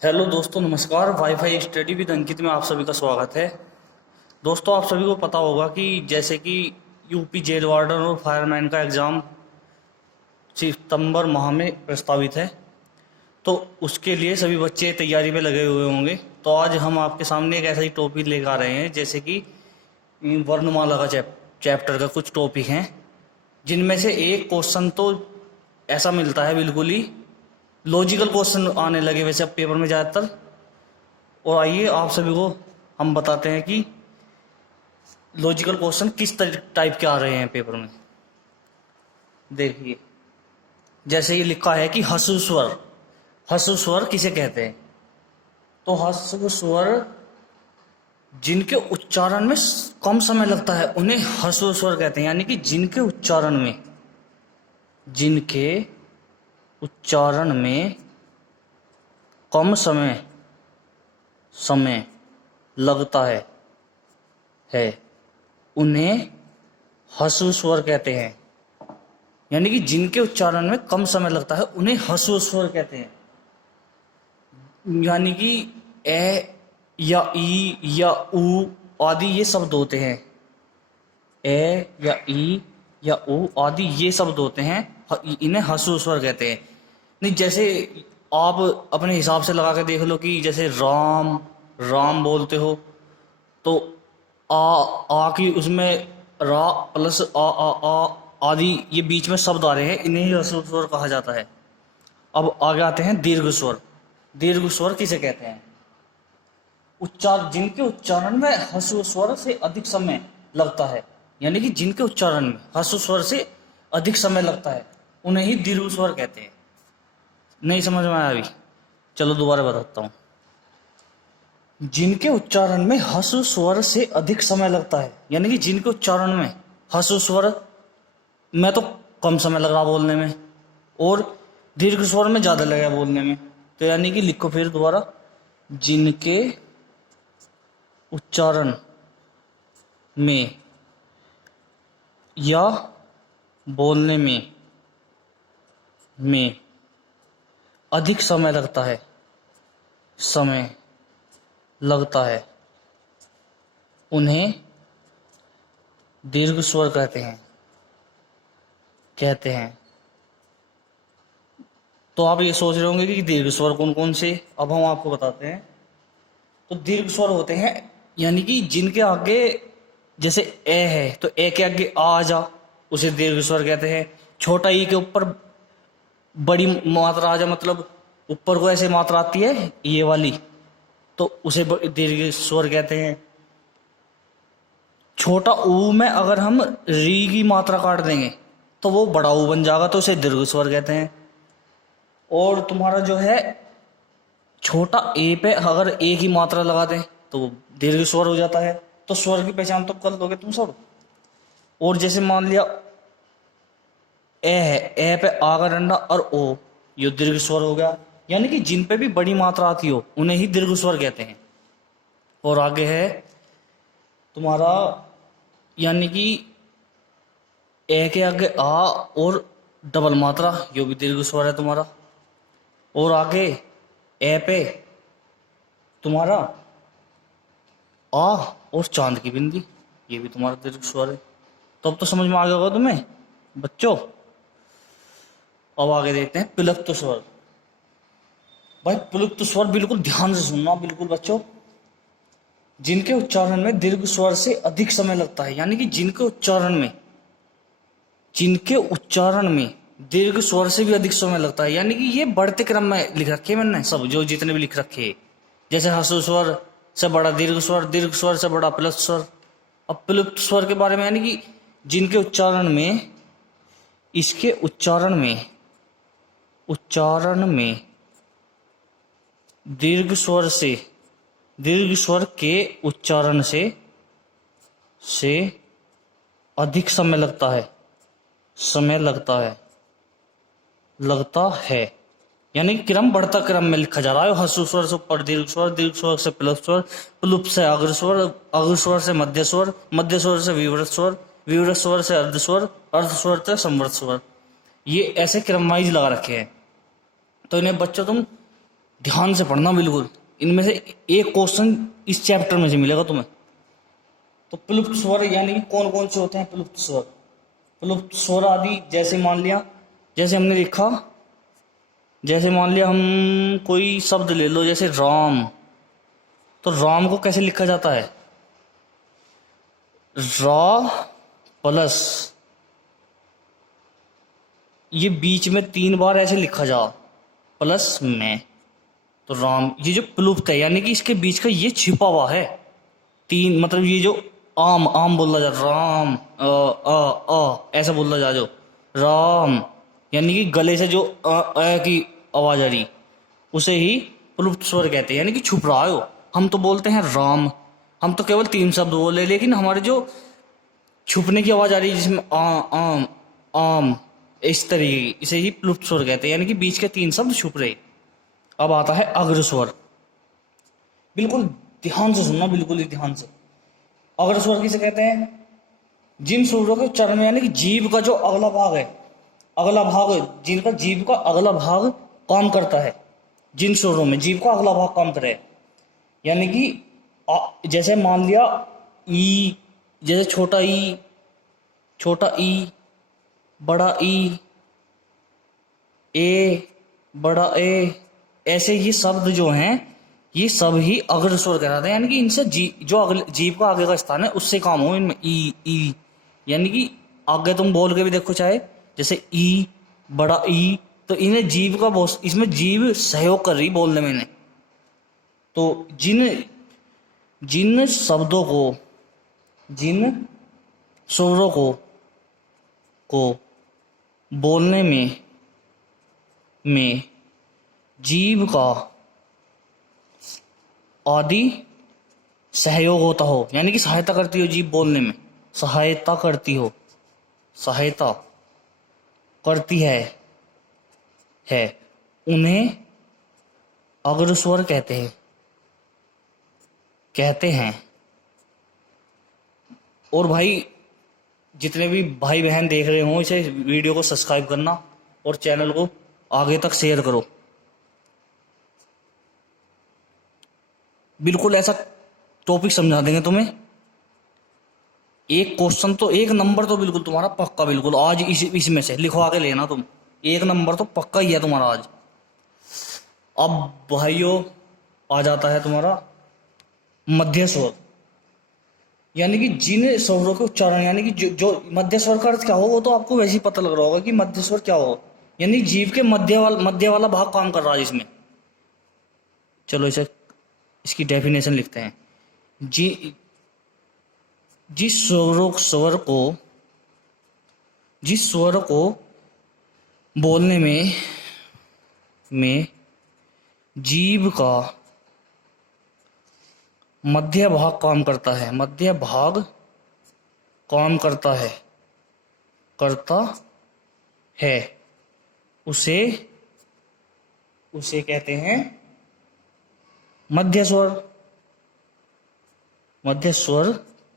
Hello दोस्तों, नमस्कार। Wifi study with अंकित में आप सभी का स्वागत है। दोस्तों, आप सभी को पता होगा कि जैसे कि यूपी जेल वार्डन और फायरमैन का एग्ज़ाम सितंबर माह में प्रस्तावित है, तो उसके लिए सभी बच्चे तैयारी में लगे हुए होंगे। तो आज हम आपके सामने एक ऐसा ही टॉपिक लेकर आ रहे हैं, जैसे कि वर्णमाला का चैप्टर का कुछ टॉपिक हैं, जिनमें से एक क्वेश्चन तो ऐसा मिलता है, बिल्कुल ही लॉजिकल क्वेश्चन आने लगे वैसे अब पेपर में ज़्यादातर। और आइए आप सभी को हम बताते हैं कि लॉजिकल क्वेश्चन किस टाइप के आ रहे हैं पेपर में। देखिए, जैसे ये लिखा है कि ह्रस्व स्वर, ह्रस्व स्वर किसे कहते हैं? तो ह्रस्व स्वर जिनके उच्चारण में कम समय लगता है उन्हें ह्रस्व स्वर कहते हैं। यानी कि जिनके उच्चारण में कम समय समय लगता है उन्हें ह्रस्व स्वर कहते हैं। यानी कि जिनके उच्चारण में कम समय लगता है उन्हें ह्रस्व स्वर कहते हैं। यानी कि ए या ई या ऊ आदि ये शब्द होते हैं। ए या ई या ऊ आदि ये शब्द होते हैं, इन्हें ह्रस्व स्वर कहते हैं। नहीं, जैसे आप अपने हिसाब से लगा के देख लो कि जैसे राम राम बोलते हो तो आ की उसमें रा प्लस आ आदि ये बीच में शब्द आ रहे हैं, इन्हें ही ह्रस्व स्वर कहा जाता है। अब आगे आते हैं दीर्घ स्वर। दीर्घ स्वर किसे कहते हैं? जिनके उच्चारण में ह्रस्व स्वर से अधिक समय लगता है। यानी कि जिनके उच्चारण में ह्रस्व स्वर से अधिक समय लगता है उन्हें ही दीर्घ स्वर कहते हैं। नहीं समझ में आया अभी? चलो दोबारा बताता हूँ। जिनके उच्चारण में ह्रस्व स्वर से अधिक समय लगता है, यानी कि जिनके उच्चारण में ह्रस्व स्वर में तो कम समय लग रहा बोलने में और दीर्घ स्वर में ज़्यादा लगा बोलने में। तो यानी कि लिखो फिर दोबारा, जिनके उच्चारण में या बोलने में अधिक समय लगता है उन्हें दीर्घ स्वर कहते हैं। तो आप ये सोच रहे होंगे कि दीर्घ स्वर कौन कौन से, अब हम आपको बताते हैं। तो दीर्घ स्वर होते हैं यानी कि जिनके आगे जैसे ए है तो ए के आगे आ जा, उसे दीर्घ स्वर कहते हैं। छोटा ई के ऊपर बड़ी मात्रा आ जा, मतलब ऊपर को ऐसे मात्रा आती है ये वाली, तो उसे दीर्घ स्वर कहते हैं। छोटा ऊ में अगर हम री की मात्रा काट देंगे तो वो बड़ा ऊ बन जाएगा, तो उसे दीर्घ स्वर कहते हैं। और तुम्हारा जो है छोटा ए पे अगर ए की मात्रा लगा दें तो वो दीर्घ स्वर हो जाता है। तो स्वर की पहचान तो कर दोगे तुम सब। और जैसे मान लिया ए है, ए पे आ का डंडा और ओ, ये दीर्घ स्वर हो गया। यानी कि जिन पे भी बड़ी मात्रा आती हो उन्हें ही दीर्घ स्वर कहते हैं। और आगे है तुम्हारा, यानी कि ए के आगे आ और डबल मात्रा, ये भी दीर्घ स्वर है तुम्हारा। और आगे ए पे तुम्हारा आ और चांद की बिंदी, ये भी तुम्हारा दीर्घ स्वर है। तो अब तो समझ में आ गया होगा तुम्हें बच्चों। अब आगे देखते हैं प्लुप्त स्वर। भाई प्लुप्त स्वर बिल्कुल ध्यान से सुनना बिल्कुल बच्चों। जिनके उच्चारण में दीर्घ स्वर से अधिक समय लगता है, यानी कि जिनके उच्चारण में दीर्घ स्वर से भी अधिक समय लगता है। यानी कि ये बढ़ते क्रम में लिख रखे हैं मैंने सब, जो जितने भी लिख रखे हैं। जैसे ह्रस्व स्वर से बड़ा दीर्घ स्वर, दीर्घ स्वर से बड़ा प्लुप्त स्वर। अब प्लुप्त स्वर के बारे में, यानी कि जिनके उच्चारण में दीर्घ स्वर के उच्चारण से अधिक समय लगता है। यानी कि क्रम बढ़ता क्रम में लिखा जा रहा है। ह्रस्व स्वर से ऊपर दीर्घ स्वर, दीर्घ स्वर से प्लुप्त स्वर, प्लुप्त से अग्र स्वर, अग्र स्वर से मध्य स्वर, मध्य स्वर से विवृत स्वर, विवृत स्वर से अर्ध स्वर, अर्ध स्वर से संवृत स्वर। ये ऐसे क्रम वाइज लगा रखे हैं। तो इन्हें बच्चों तुम ध्यान से पढ़ना बिल्कुल। इनमें से एक क्वेश्चन इस चैप्टर में से मिलेगा तुम्हें। तो प्लुप्त स्वर यानी कि कौन कौन से होते हैं प्लुप्त स्वर। प्लुप्त स्वर आदि जैसे मान लिया, जैसे हमने लिखा, जैसे मान लिया हम कोई शब्द ले लो जैसे राम, तो राम को कैसे लिखा जाता है, रा प्लस ये बीच में 3 बार ऐसे लिखा जा प्लस में, तो राम, ये जो प्लुप्त है यानी कि इसके बीच का ये छिपा हुआ है 3, मतलब ये जो आम आम बोला जा, राम ऐसा बोला जा, जो राम यानी कि गले से जो की आवाज आ रही, उसे ही प्लुप्त स्वर कहते हैं, यानी कि छुप रहा है वो। हम तो बोलते हैं राम, हम तो केवल 3 शब्द बोले, लेकिन हमारे जो छुपने की आवाज आ रही है जिसमें आम आम इस तरीके की, इसे ही प्लुप्त स्वर कहते हैं, यानी कि बीच के 3 शब्द छुप रहे। अब आता है अग्र स्वर। बिल्कुल ध्यान से सुनना, बिल्कुल ही ध्यान से। अग्र स्वर किसे कहते हैं, जिन स्वरों के उच्चारण में यानी कि जीभ का जो अगला भाग है, अगला भाग जिनका जीभ का अगला भाग काम करता है, जिन स्वरों में जीभ का अगला भाग काम करे, यानी कि जैसे मान लिया ई, जैसे छोटा ई, बड़ा ई, ए, बड़ा ए, ऐसे ये शब्द जो हैं ये सब ही अग्र स्वर कहलाते हैं, यानी कि इनसे जो अगले जीभ का आगे का स्थान है उससे काम हो इनमें। ई यानी कि आगे तुम बोल के भी देखो, चाहे जैसे ई, बड़ा ई, तो इन्हें जीभ का बहुत, इसमें जीभ सहयोग कर रही बोलने में इन्हें। तो जिन शब्दों को, जिन स्वरों को बोलने में जीभ का आदि सहयोग होता हो, यानी कि सहायता करती हो जीभ बोलने में, सहायता करती है, उन्हें अग्र स्वर कहते हैं। और भाई जितने भी भाई बहन देख रहे हो, इसे वीडियो को सब्सक्राइब करना और चैनल को आगे तक शेयर करो। बिल्कुल ऐसा टॉपिक समझा देंगे तुम्हें, एक क्वेश्चन तो, एक नंबर तो बिल्कुल तुम्हारा पक्का, बिल्कुल आज इसमें से लिखवा के लेना तुम, 1 नंबर तो पक्का ही है तुम्हारा आज। अब भाइयों आ जाता है तुम्हारा मध्य स्वर, यानी कि जिन स्वरों के उच्चारण, यानी कि जो मध्य स्वर का अर्थ क्या हो वो तो आपको वैसे ही पता लग रहा होगा कि मध्य स्वर क्या हो, यानी जीव के मध्य वाला भाग काम कर रहा है जिसमें। चलो इसकी डेफिनेशन लिखते हैं। जिस स्वर को बोलने में जीभ का मध्य भाग काम करता है, उसे कहते हैं मध्य स्वर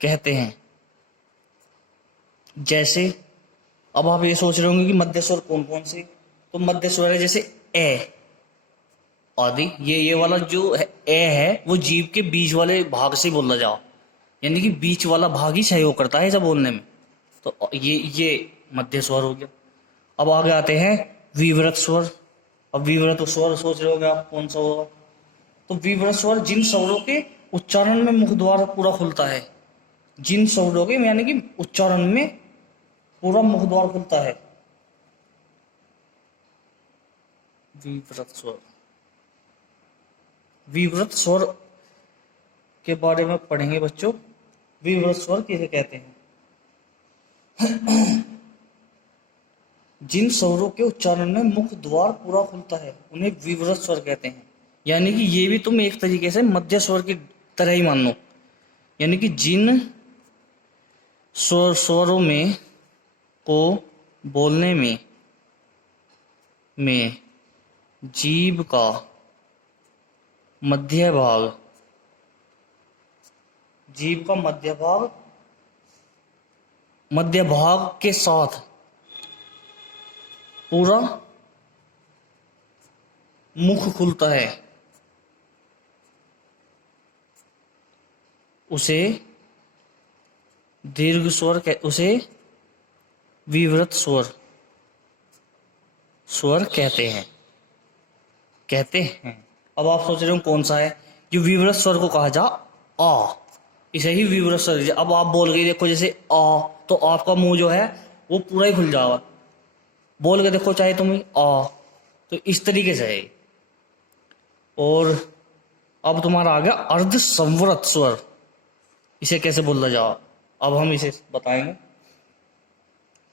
कहते हैं। जैसे अब आप ये सोच रहे होंगे कि मध्य स्वर कौन कौन से, तो मध्य स्वर है जैसे ए आदि, ये वाला जो है ए है वो जीभ के बीच वाले भाग से बोला जाओ, यानी कि बीच वाला भाग ही सहयोग करता है जब बोलने में, तो ये मध्य स्वर हो गया। अब आगे आते हैं विवृत स्वर। अब विवृत स्वर सोच रहे होंगे आप कौन सा होगा, तो विवृत स्वर जिन स्वरों के उच्चारण में मुख द्वार पूरा खुलता है, जिन स्वरों के यानी कि उच्चारण में पूरा मुख द्वार खुलता है, विवृत स्वर। विवृत स्वर के बारे में पढ़ेंगे बच्चों, विवृत स्वर किसे कहते हैं। जिन स्वरों के उच्चारण में मुख द्वार पूरा खुलता है उन्हें विवृत स्वर कहते हैं, यानी कि ये भी तुम एक तरीके से मध्य स्वर की तरह ही मान लो, यानी कि जिन स्वरों में को बोलने में जीभ का मध्य भाग के साथ पूरा मुख खुलता है, उसे दीर्घ उसे विवृत स्वर कहते हैं। अब आप सोच रहे हो कौन सा है जो विवृत स्वर को कहा जा, आ, इसे ही विवृत स्वर। अब आप बोल गए देखो जैसे आ, तो आपका मुंह जो है वो पूरा ही खुल जाएगा। बोल के देखो चाहे तुम आ, तो इस तरीके से है। और अब तुम्हारा आ गया अर्ध संवृत स्वर, इसे कैसे बोला जाओ, अब हम इसे बताएंगे।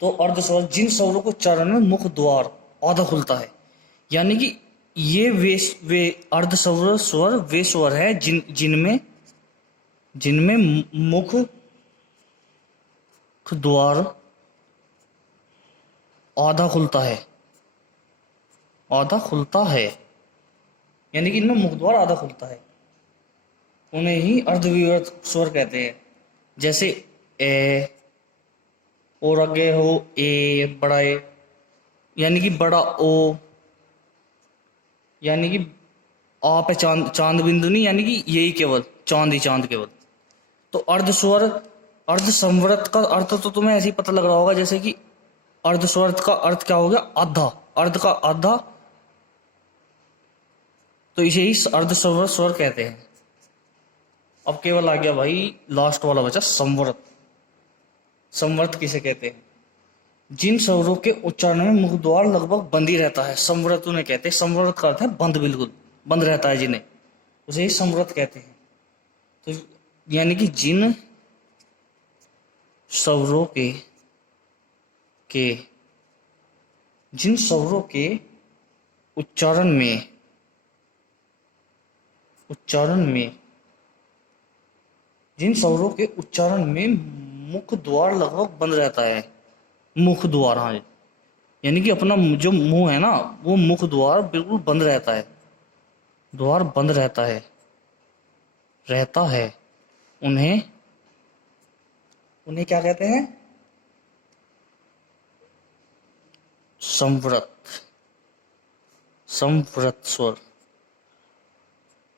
तो अर्ध स्वर जिन स्वरों को उच्चारण में मुख द्वार आधा खुलता है, यानी कि ये वे अर्ध संवृत स्वर वे स्वर है जिनमें मुख द्वार आधा खुलता है, यानी कि इनमें मुख द्वार आधा खुलता है, उन्हें ही अर्धविवृत स्वर कहते हैं। जैसे ए, और आगे हो ए, बड़ा ए, यानी कि बड़ा ओ, यानी कि आ पे चांद बिंदु नहीं, यानी कि यही केवल चांद ही चांद केवल। तो अर्ध स्वर अर्ध संवृत का अर्थ तो तुम्हें ऐसे ही पता लग रहा होगा, जैसे कि अर्ध स्वर का अर्थ क्या हो गया, आधा, अर्ध का आधा, तो इसे ही अर्ध संवृत स्वर कहते हैं। अब केवल आ गया भाई लास्ट वाला बचा संवृत। संवृत किसे कहते हैं, जिन स्वरों के उच्चारण में मुख द्वार लगभग बंद ही रहता है, संवृत उन्हें कहते हैं। संवृत का अर्थ है बंद, बिल्कुल बंद रहता है जिन्हें, उसे ही संवृत कहते हैं। तो यानी कि जिन स्वरों के उच्चारण में मुख द्वार लगभग बंद रहता है, मुख द्वार, हाँ, यानी कि अपना जो मुंह है ना, वो मुख द्वार बिल्कुल बंद रहता है, द्वार बंद रहता है, उन्हें क्या कहते हैं, संवृत स्वर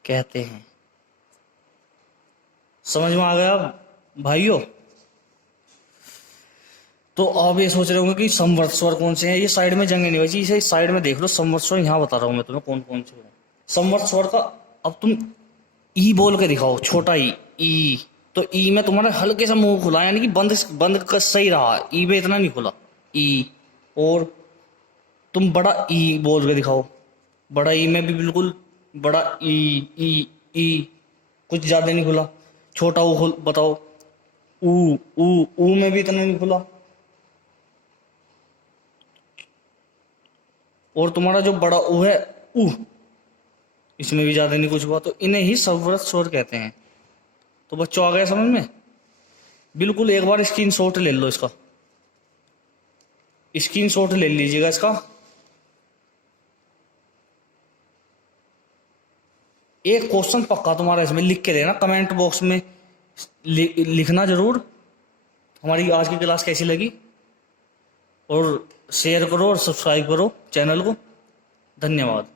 कहते हैं। समझ में आ गया भाइयों? तो आप ये सोच रहे होंगे कि संवृत स्वर कौन से हैं, ये साइड में जगह नहीं बची, इसे साइड में देख लो। संवृत स्वर यहाँ बता रहा हूं मैं तुम्हें कौन कौन से हैं। संवृत स्वर का अब तुम ई बोल के दिखाओ, छोटा ई, तो ई में तुम्हारा हल्के सा मुंह खुला, यानी कि बंद का सही रहा, ई में इतना नहीं खुला, ई। और तुम बड़ा ई बोल के दिखाओ, बड़ा ई में भी बिल्कुल बड़ा ई कुछ ज्यादा नहीं खुला। छोटा ऊ बताओ, ऊ में भी इतना नहीं खुला। और तुम्हारा जो बड़ा ऊ है, इसमें भी ज्यादा नहीं कुछ हुआ, तो इन्हें ही संवृत स्वर कहते हैं। तो बच्चों आ गया समझ में? बिल्कुल एक बार स्क्रीनशॉट ले लो, इसका स्क्रीनशॉट ले लीजिएगा इसका। एक क्वेश्चन पक्का तुम्हारा इसमें लिख के देना, कमेंट बॉक्स में लिखना जरूर हमारी आज की क्लास कैसी लगी, और शेयर करो और सब्सक्राइब करो चैनल को। धन्यवाद।